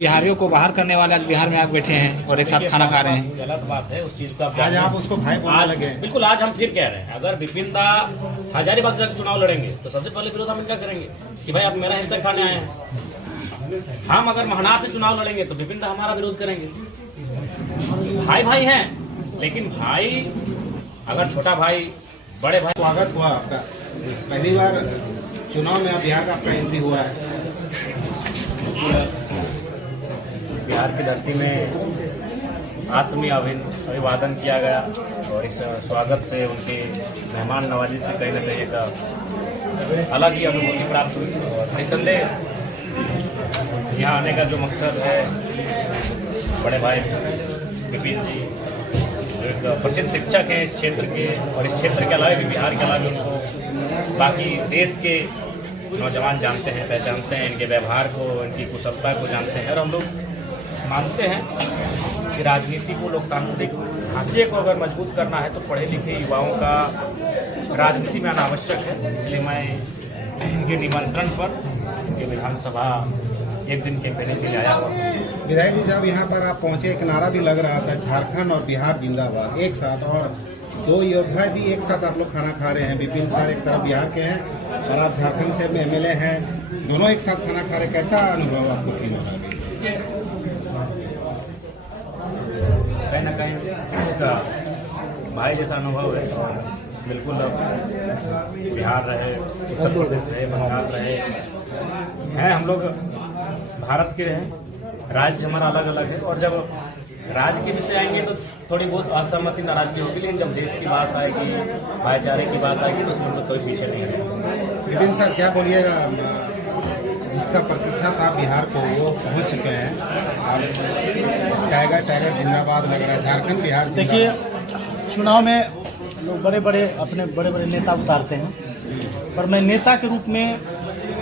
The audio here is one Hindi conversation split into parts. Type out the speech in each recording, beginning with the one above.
बिहारियों को बाहर करने वाले आज बिहार में आके बैठे हैं और एक साथ खाना खा रहे हैं। गलत बात है उस चीज का। आज आप उसको भाई बोलने लगे। बिल्कुल, आज हम फिर कह रहे हैं, अगर विपिन दा हजारीबाग से चुनाव लड़ेंगे तो सबसे पहले विरोध हम इनका करेंगे कि भाई आप मेरा हिस्सा खाने आए हैं। हम अगर महनार से चुनाव लड़ेंगे तो विपिन दा हमारा विरोध करेंगे। भाई भाई हैं, लेकिन भाई अगर छोटा भाई बड़े भाई। स्वागत हुआ आपका, पहली बार चुनाव में बिहार का आपका एंट्री हुआ है। बिहार की धरती में आत्मीय अभिवादन किया गया और इस स्वागत से उनके मेहमान नवाजी से कहीं न कहीं एक अलग ही अनुभूति प्राप्त हुई। और निसंदेह यहाँ आने का जो मकसद है, बड़े भाई विपिन जी जो एक प्रसिद्ध शिक्षक हैं इस क्षेत्र के, और इस क्षेत्र के अलावा भी बिहार के अलावा उनको बाकी देश के नौजवान जानते हैं, पहचानते हैं, इनके व्यवहार को, इनकी कुशलता को जानते हैं। और हम लोग मानते हैं कि राजनीति को, लोकतांत्रिक ढांचे को अगर मजबूत करना है तो पढ़े लिखे युवाओं का राजनीति में आना आवश्यक है। इसलिए मैं इनके निमंत्रण पर इनके विधानसभा एक दिन के पहले के लिए आया हुआ। विधायक जी, जब यहाँ पर आप पहुँचे एक नारा भी लग रहा था, झारखंड और बिहार जिंदाबाद एक साथ, और दो योद्धा भी एक साथ आप लोग खाना खा रहे हैं। विपिन सर एक तरफ बिहार के हैं और आप झारखंड से MLA हैं, दोनों एक साथ खाना खा रहे, कैसा अनुभव आपको फील हो रहा है? कहीं ना कहीं इसका भाई जैसा अनुभव है। और बिल्कुल अब बिहार रहे, उत्तर प्रदेश रहे, बंगाल रहे हैं, हम लोग भारत के हैं, राज्य हमारा अलग अलग है। और जब राज्य के विषय आएंगे तो थोड़ी बहुत असहमति, नाराजगी होगी, लेकिन जब देश की बात आएगी, भाईचारे की बात आएगी तो उसमें तो कोई पीछे नहीं है। विपिन सर, क्या बोलिएगा, जिसका प्रतीक्षा था बिहार को वो पहुंच चुके हैं। अब टाइगर जिंदाबाद लग रहा है, झारखंड बिहार। देखिए, चुनाव में लोग बड़े बड़े नेता उतारते हैं, पर मैं नेता के रूप में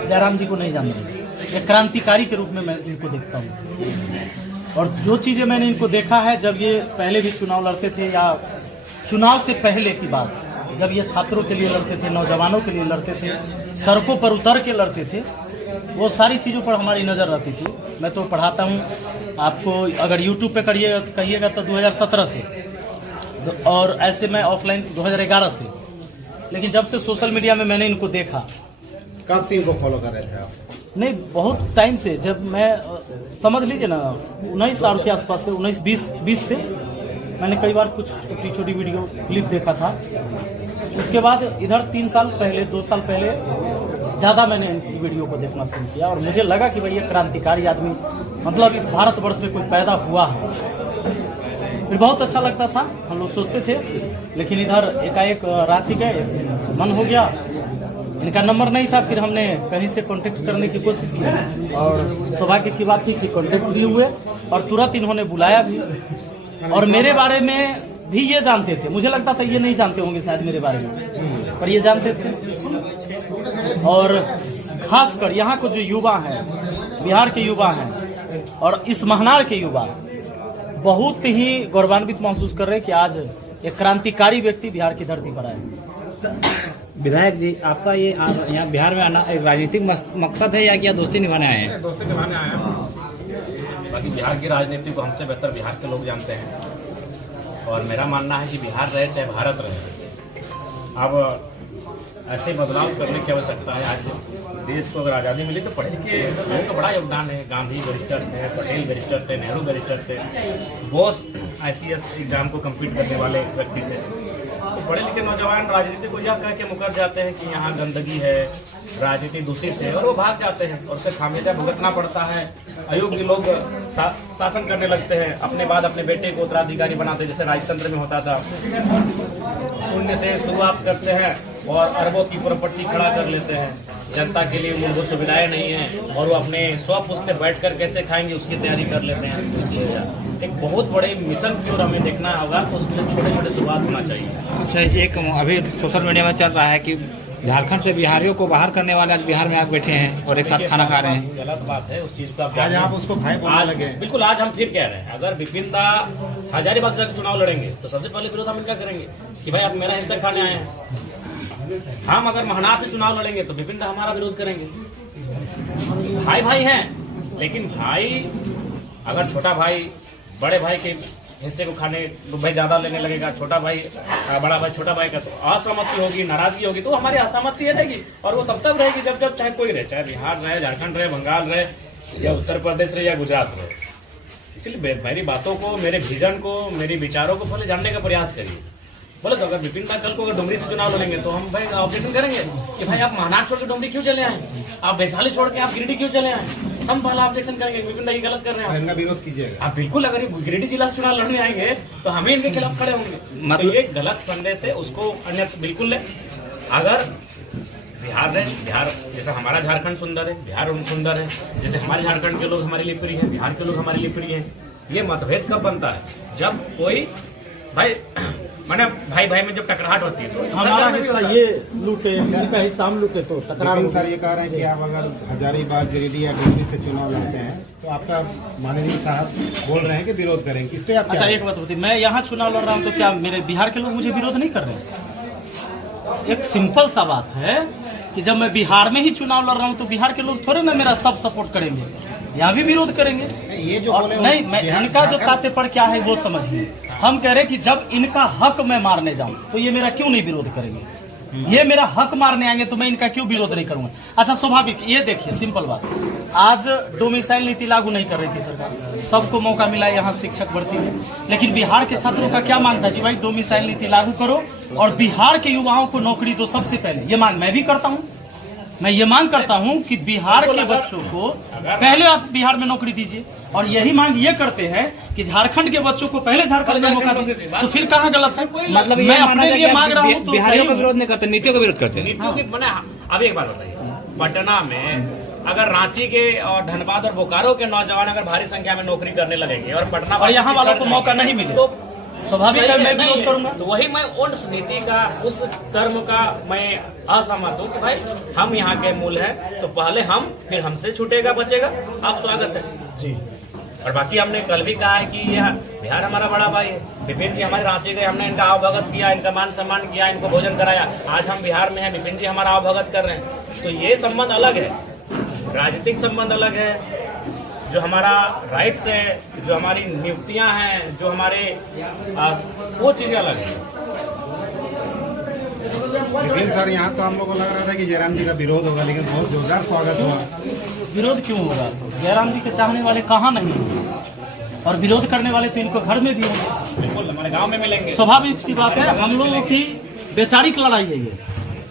जयराम जी को नहीं जानता, एक क्रांतिकारी के रूप में मैं इनको देखता हूँ। और जो चीज़ें मैंने इनको देखा है, जब ये पहले भी चुनाव लड़ते थे या चुनाव से पहले की बात, जब ये छात्रों के लिए लड़ते थे, नौजवानों के लिए लड़ते थे, सड़कों पर उतर के लड़ते थे, वो सारी चीज़ों पर हमारी नज़र रहती थी। मैं तो पढ़ाता हूँ आपको, अगर यूट्यूब पे कहिएगा तो 2017 से, और ऐसे मैं ऑफलाइन 2011 से। लेकिन जब से सोशल मीडिया में मैंने इनको देखा। कब से इनको फॉलो कर रहे थे आप? नहीं, बहुत टाइम से, जब मैं समझ लीजिए ना 19 साल के आसपास से, 19-20 से मैंने कई बार कुछ छोटी छोटी वीडियो क्लिप देखा था। उसके बाद इधर 3 साल पहले, 2 साल पहले ज़्यादा मैंने इनकी वीडियो को देखना शुरू किया और मुझे लगा कि भाई ये क्रांतिकारी आदमी, मतलब इस भारतवर्ष में कोई पैदा हुआ है। फिर बहुत अच्छा लगता था, हम लोग सोचते थे। लेकिन इधर एकाएक रांची गए, मन हो गया, इनका नंबर नहीं था, फिर हमने कहीं से कांटेक्ट करने की कोशिश की और सौभाग्य की बात थी कि कांटेक्ट भी हुए और तुरंत इन्होंने बुलाया भी। और मेरे बारे में भी ये जानते थे, मुझे लगता था ये नहीं जानते होंगे शायद मेरे बारे में, पर ये जानते थे। और खासकर यहाँ को जो युवा हैं, बिहार के युवा हैं और इस महनार के युवा बहुत ही गौरवान्वित महसूस कर रहे हैं कि आज एक क्रांतिकारी व्यक्ति बिहार की धरती पर आए। विधायक जी, आपका ये यहाँ बिहार में आना एक राजनीतिक मकसद है या क्या दोस्ती निभाने आए हैं? दोस्ती निभाने आए हैं। बाकी बिहार की राजनीति को हमसे बेहतर बिहार के लोग जानते हैं और मेरा मानना है कि बिहार रहे चाहे भारत रहे, अब ऐसे बदलाव करने की आवश्यकता है। आज देश को अगर आज़ादी मिली तो पढ़े लिखे लोगों का बड़ा योगदान है। गांधी बैरिस्टर थे, पटेल बैरिस्टर थे, नेहरू बैरिस्टर थे, बोस ICS एग्जाम को कम्पीट करने वाले व्यक्ति थे। तो पढ़े लिखे नौजवान राजनीति को यह कह के मुकर जाते हैं कि यहाँ गंदगी है, राजनीति दूषित है, और वो भाग जाते हैं और उसे खामियाजा भुगतना पड़ता है। अयोग्य लोग शासन करने लगते हैं, अपने बाद अपने बेटे को उत्तराधिकारी बनाते हैं, जैसे राजतंत्र में होता था। शून्य से शुरुआत करते हैं और अरबों की प्रॉपर्टी खड़ा कर लेते हैं। जनता के लिए मूलभूत सुविधाएं नहीं है और वो अपने स्वपुष्ट पे बैठकर कैसे खाएंगे उसकी तैयारी कर लेते हैं। तो इसलिए एक बहुत बड़े मिशन की ओर हमें देखना होगा, तो उसमें छोटे छोटे शुरुआत होना चाहिए। अच्छा, एक अभी सोशल मीडिया में चल रहा है कि झारखंड से बिहारियों को बाहर करने वाले आज बिहार में आके बैठे हैं और एक साथ खाना खा रहे हैं। गलत बात है उस चीज का। आज आप उसको भाई बोलने लगे। बिल्कुल, आज हम फिर कह रहे हैं, अगर विपिन दा हजारीबाग से चुनाव लड़ेंगे तो सबसे पहले विरोध हम इनका करेंगे कि भाई आप मेरा हिस्सा खाने आए हैं। हम अगर महनार से चुनाव लड़ेंगे तो विपिन दा हमारा विरोध करेंगे। भाई भाई हैं, लेकिन भाई अगर छोटा भाई बड़े भाई के हिस्से को खाने तो भाई ज्यादा लेने लगेगा, छोटा भाई बड़ा भाई छोटा भाई का, तो असहमति होगी, नाराजगी होगी, तो हमारी असहमति रहेगी। और वो तब तक रहेगी जब चाहे कोई रहे, चाहे बिहार रहे, झारखंड रहे, बंगाल रहे, या उत्तर प्रदेश रहे, या गुजरात रहे। इसलिए मेरी बातों को, मेरे विजन को, मेरे विचारों को पहले जानने का प्रयास करिए। बोले तो अगर विपिन भाई कल को अगर डुमरी से चुनाव लड़ेंगे तो हम भाई ऑब्जेक्शन करेंगे कि भाई आप महानार छोड़ के डुमरी क्यों चले आए, आप वैशाली छोड़ के आप गिरिडीह क्यों चले आए, हम पहला ऑब्जेक्शन करेंगे विपिन भाई गलत कर रहे हैं, इनका विरोध कीजिएगा आप बिल्कुल। अगर ये गिरिडीह जिला से चुनाव लड़ने आएंगे तो हमें इनके खिलाफ खड़े होंगे। मतलब ये गलत संदेश है, उसको अन्य बिल्कुल ले। अगर बिहार है, बिहार जैसा हमारा झारखंड सुंदर है, बिहार सुंदर है, जैसे हमारे झारखंड के लोग हमारे लिए प्रिय हैं, बिहार के लोग हमारे लिए प्रिय हैं। ये मतभेद कब बनता है, जब कोई भाई माने भाई भाई में जब टकराहट होती है, तो हमारा हिस्सा ये लूटे, इनका हिस्सा हम लूटे तो तकरार। सर ये कह रहे हैं कि आप अगर हजारीबाग, गिरिडीह या डुमरी से चुनाव लड़ते हैं तो आपका माननीय साहब बोल रहे हैं कि विरोध करेंगे, इस पे आप अच्छा एक बात होती, मैं यहाँ चुनाव लड़ रहा हूँ तो क्या मेरे बिहार के लोग मुझे विरोध नहीं कर रहे हैं? एक सिंपल सा बात है कि जब मैं बिहार में ही चुनाव लड़ रहा हूँ तो बिहार के लोग थोड़े ना मेरा सब सपोर्ट करेंगे, यहाँ भी विरोध करेंगे। ये जो बोले नहीं, मैं इनका जो तात्पर्य क्या है वो समझिए। हम कह रहे हैं कि जब इनका हक मैं मारने जाऊं तो ये मेरा क्यों नहीं विरोध करेंगे, ये मेरा हक मारने आएंगे तो मैं इनका क्यों विरोध नहीं करूंगा। अच्छा स्वाभाविक, ये देखिए सिंपल बात, आज डोमिसाइल नीति लागू नहीं कर रही थी सरकार, सबको मौका मिला यहाँ शिक्षक भर्ती में, लेकिन बिहार के छात्रों का क्या मांग था कि भाई डोमिसाइल नीति लागू करो और बिहार के युवाओं को नौकरी दो सबसे पहले। ये मांग मैं भी करता हूँ, मैं ये मांग करता हूं कि बिहार के बच्चों को पहले आप बिहार में नौकरी दीजिए, और यही मांग ये करते हैं कि झारखंड के बच्चों को पहले झारखंड में मौका दीजिए। तो फिर कहाँ गलत है? मतलब मैं अपने लिए मांग रहा हूँ तो बिहारियों का विरोध नहीं करते, नीतियों का विरोध करते हैं। नीतियों की मैंने अब एक बात बताइए, पटना में अगर रांची के और धनबाद और बोकारो के नौजवान अगर भारी संख्या में नौकरी करने लगेंगे और पटना और यहाँ वालों को मौका नहीं मिले तो स्वाभाविक है मैं विरोध करूंगा। तो वही मैं उस नीति का, उस कर्म का मैं असहमत हूँ कि भाई हम यहाँ के मूल है तो पहले हम, फिर हमसे छूटेगा बचेगा। आप स्वागत है जी। और बाकी हमने कल भी कहा है कि यह बिहार हमारा बड़ा भाई है, विपिन जी हमारे रांची गए, हमने इनका आवभगत किया, इनका मान सम्मान किया, इनको भोजन कराया। आज हम बिहार में हैं, विपिन जी हमारा आवभगत कर रहे हैं। तो ये संबंध अलग है, राजनीतिक संबंध अलग है, जो हमारा राइट्स है, जो हमारी नियुक्तियां हैं, जो हमारे वो चीजें अलग है। लेकिन सर यहाँ तो हम लोगों को लग रहा था कि जयराम जी का विरोध होगा, लेकिन बहुत जोरदार स्वागत हुआ। विरोध क्यों होगा? जयराम जी के चाहने वाले कहाँ नहीं हैं, और विरोध करने वाले तो इनको घर में भी होंगे, बिल्कुल हमारे गांव में मिलेंगे। स्वाभाविक सी बात है। हम लोगों की वैचारिक लड़ाई है ये,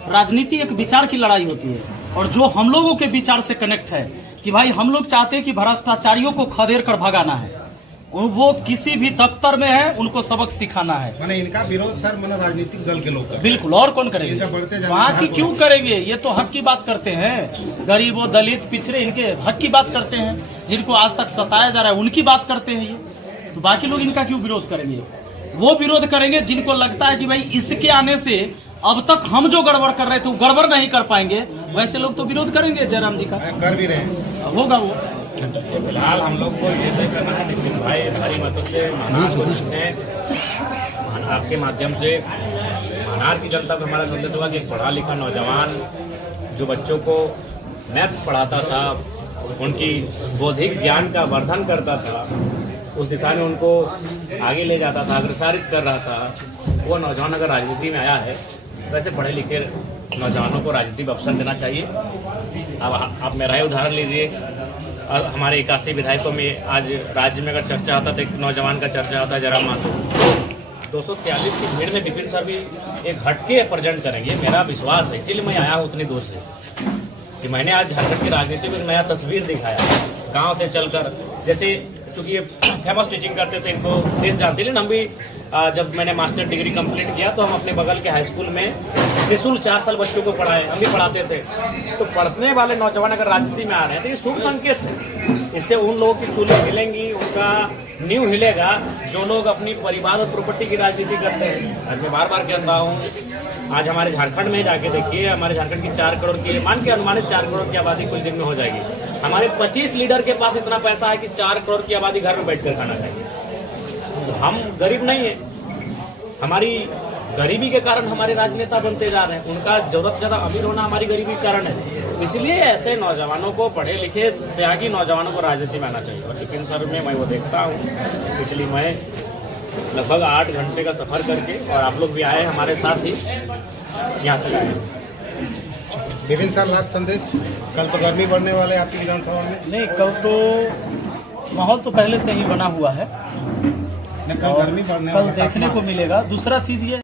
राजनीति एक विचार की लड़ाई होती है, और जो हम लोगों के विचार से कनेक्ट है कि भाई हम लोग चाहते हैं कि भ्रष्टाचारियों को खदेड़ कर भगाना है, वो किसी भी दफ्तर में है उनको सबक सिखाना है। माने इनका विरोध सर माने राजनीतिक दल के लोग बिल्कुल, और कौन करेंगे? वहाँ की क्यों करेंगे? ये तो हक की बात करते हैं, गरीबों, दलित, पिछड़े, इनके हक की बात करते हैं, जिनको आज तक सताया जा रहा है उनकी बात करते हैं ये। तो बाकी लोग इनका क्यों विरोध करेंगे? वो विरोध करेंगे जिनको लगता है कि भाई इसके आने से अब तक हम जो गड़बड़ कर रहे थे वो गड़बड़ नहीं कर पाएंगे, वैसे लोग तो विरोध करेंगे जयराम जी का। कर भी रहे हैं, होगा वो। फिलहाल हम लोग को ये तय करना है, लेकिन भाई भारी मतों से महानार को जितने आपके माध्यम से महानार की जनता को हमारा संदेश हुआ कि एक पढ़ा लिखा नौजवान जो बच्चों को मैथ्स पढ़ाता था, उनकी बौद्धिक ज्ञान का वर्धन करता था, उस दिशा में उनको आगे ले जाता था, अग्रसारित कर रहा था, वो नौजवान अगर राजनीति में आया है, वैसे पढ़े लिखे नौजवानों को राजनीति में अवसर देना चाहिए। अब आप मेरा ही उदाहरण लीजिए, हमारे 81 विधायकों में आज राज्य में अगर चर्चा होता तो एक नौजवान का चर्चा होता है जयराम माथुर। 243 की भीड़ में विपिन सर भी एक हटके प्रेजेंट करेंगे, मेरा विश्वास है। इसीलिए मैं आया हूँ उतनी दूर से कि मैंने आज झारखंड की राजनीति में एक नया तस्वीर दिखाया, गाँव से चलकर। जैसे क्योंकि ये फेमस टीचिंग करते थे, इनको देश जानते, लेकिन हम भी जब मैंने मास्टर डिग्री कंप्लीट किया तो हम अपने बगल के हाई स्कूल में निःशुल्क 4 साल बच्चों को पढ़ाए, हम भी पढ़ाते थे। तो पढ़ने वाले नौजवान अगर राजनीति में आ रहे हैं तो ये शुभ संकेत है। इससे उन लोगों की चूल्हे हिलेंगी, उनका नींव हिलेगा जो लोग अपनी परिवार और प्रॉपर्टी की राजनीति करते हैं। आज मैं बार बार कहता हूँ, आज हमारे झारखंड में जाके देखिए, हमारे झारखंड की 4 करोड़ की, मान के अनुमानित 4 करोड़ की आबादी कुछ दिन में हो जाएगी। हमारे 25 लीडर के पास इतना पैसा है कि 4 करोड़ की आबादी घर में बैठकर खाना खाएगी। तो हम गरीब नहीं है, हमारी गरीबी के कारण हमारे राजनेता बनते जा रहे हैं। उनका जरूरत से ज़्यादा अमीर होना हमारी गरीबी के कारण है। इसलिए ऐसे नौजवानों को, पढ़े लिखे त्यागी नौजवानों को राजनीति में आना चाहिए। और लेकिन सर में मैं वो देखता हूँ, इसलिए मैं लगभग 8 घंटे का सफ़र करके, और आप लोग भी आए हमारे साथ ही यहाँ तक आए। विपिन सर, लास्ट संदेश। कल तो गर्मी बढ़ने वाले आपकी विधानसभा में। नहीं, कल तो माहौल तो पहले से ही बना हुआ है, कल गर्मी बढ़ने कल देखने को मिलेगा। दूसरा चीज़ ये